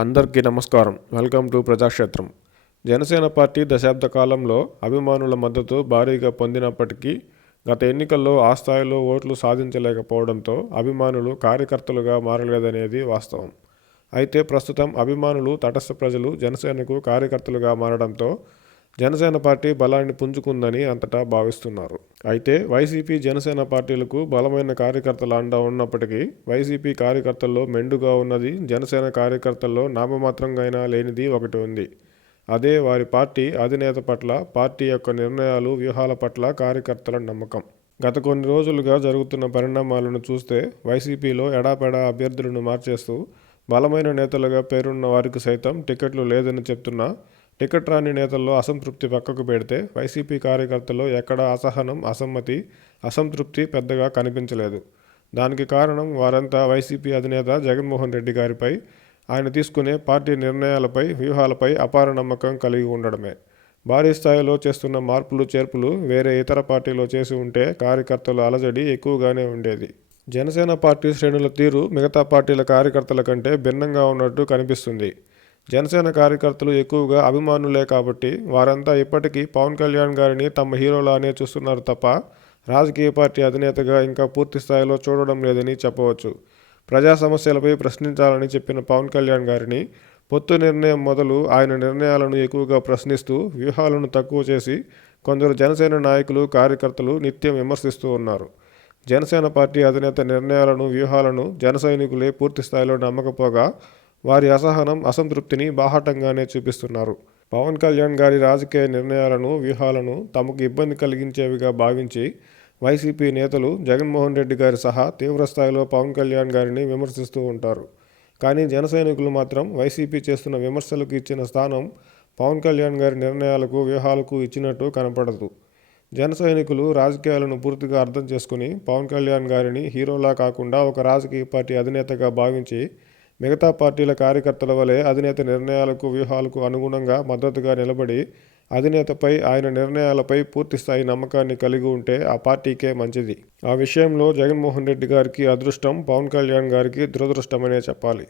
అందరికీ నమస్కారం. Welcome to ప్రజాక్షేత్రం. జనసేన పార్టీ దశాబ్ద కాలంలో అభిమానుల మద్దతు భారీగా పొందినప్పటికీ గత ఎన్నికల్లో ఆ స్థాయిలో ఓట్లు సాధించలేకపోవడంతో అభిమానులు కార్యకర్తలుగా మారలేదనేది వాస్తవం. అయితే ప్రస్తుతం అభిమానులు తటస్థ ప్రజలు జనసేనకు కార్యకర్తలుగా మారడంతో జనసేన పార్టీ బలాన్ని పుంజుకుందని అంతటా భావిస్తున్నారు. అయితే వైసీపీ జనసేన పార్టీలకు బలమైన కార్యకర్తల అండ ఉన్నప్పటికీ వైసీపీ కార్యకర్తల్లో మెండుగా ఉన్నది జనసేన కార్యకర్తల్లో నామమాత్రంగా అయినా లేనిది ఒకటి ఉంది. అదే వారి పార్టీ అధినేత పట్ల, పార్టీ యొక్క నిర్ణయాలు, వ్యూహాల పట్ల కార్యకర్తల నమ్మకం. గత కొన్ని రోజులుగా జరుగుతున్న పరిణామాలను చూస్తే వైసీపీలో ఎడాపెడా అభ్యర్థులను మార్చేస్తూ బలమైన నేతలుగా పేరున్న వారికి సైతం టికెట్లు లేదని చెప్తున్నా టికెట్ రాని నేతల్లో అసంతృప్తి పక్కకు పెడితే వైసీపీ కార్యకర్తల్లో ఎక్కడా అసహనం, అసమ్మతి, అసంతృప్తి పెద్దగా కనిపించలేదు. దానికి కారణం వారంతా వైసీపీ అధినేత జగన్మోహన్ రెడ్డి గారిపై, ఆయన తీసుకునే పార్టీ నిర్ణయాలపై, వ్యూహాలపై అపార నమ్మకం కలిగి ఉండడమే. భారీ స్థాయిలో చేస్తున్న మార్పులు, చేర్పులు వేరే ఇతర పార్టీలో చేసి ఉంటే కార్యకర్తల అలజడి ఎక్కువగానే ఉండేది. జనసేన పార్టీ శ్రేణుల తీరు మిగతా పార్టీల కార్యకర్తల కంటే భిన్నంగా ఉన్నట్టు కనిపిస్తుంది. జనసేన కార్యకర్తలు ఎక్కువగా అభిమానులే కాబట్టి వారంతా ఇప్పటికీ పవన్ కళ్యాణ్ గారిని తమ హీరోలానే చూస్తున్నారు తప్ప రాజకీయ పార్టీ అధినేతగా ఇంకా పూర్తి స్థాయిలో చూడడం లేదని చెప్పవచ్చు. ప్రజా సమస్యలపై ప్రశ్నించాలని చెప్పిన పవన్ కళ్యాణ్ గారిని పొత్తు నిర్ణయం మొదలు ఆయన నిర్ణయాలను ఎక్కువగా ప్రశ్నిస్తూ, వ్యూహాలను తక్కువ చేసి కొందరు జనసేన నాయకులు, కార్యకర్తలు నిత్యం విమర్శిస్తూ ఉన్నారు. జనసేన పార్టీ అధినేత నిర్ణయాలను, వ్యూహాలను జన సైనికులే పూర్తి స్థాయిలో నమ్మకపోగా వారి అసహనం, అసంతృప్తిని బాహాటంగానే చూపిస్తున్నారు. పవన్ కళ్యాణ్ గారి రాజకీయ నిర్ణయాలను, వ్యూహాలను తమకు ఇబ్బంది కలిగించేవిగా భావించి వైసీపీ నేతలు జగన్మోహన్ రెడ్డి గారి సహా తీవ్రస్థాయిలో పవన్ కళ్యాణ్ గారిని విమర్శిస్తూ ఉంటారు. కానీ జన సైనికులు మాత్రం వైసీపీ చేస్తున్న విమర్శలకు ఇచ్చిన స్థానం పవన్ కళ్యాణ్ గారి నిర్ణయాలకు, వ్యూహాలకు ఇచ్చినట్టు కనపడదు. జన సైనికులు రాజకీయాలను పూర్తిగా అర్థం చేసుకుని పవన్ కళ్యాణ్ గారిని హీరోలా కాకుండా ఒక రాజకీయ పార్టీ అధినేతగా భావించి మిగతా పార్టీల కార్యకర్తల వలె అధినేత నిర్ణయాలకు, వ్యూహాలకు అనుగుణంగా మద్దతుగా నిలబడి అధినేతపై, ఆయన నిర్ణయాలపై పూర్తిస్థాయి నమ్మకాన్ని కలిగి ఉంటే ఆ పార్టీకే మంచిది. ఆ విషయంలో జగన్మోహన్ రెడ్డి గారికి అదృష్టం, పవన్ కళ్యాణ్ గారికి దురదృష్టమనే చెప్పాలి.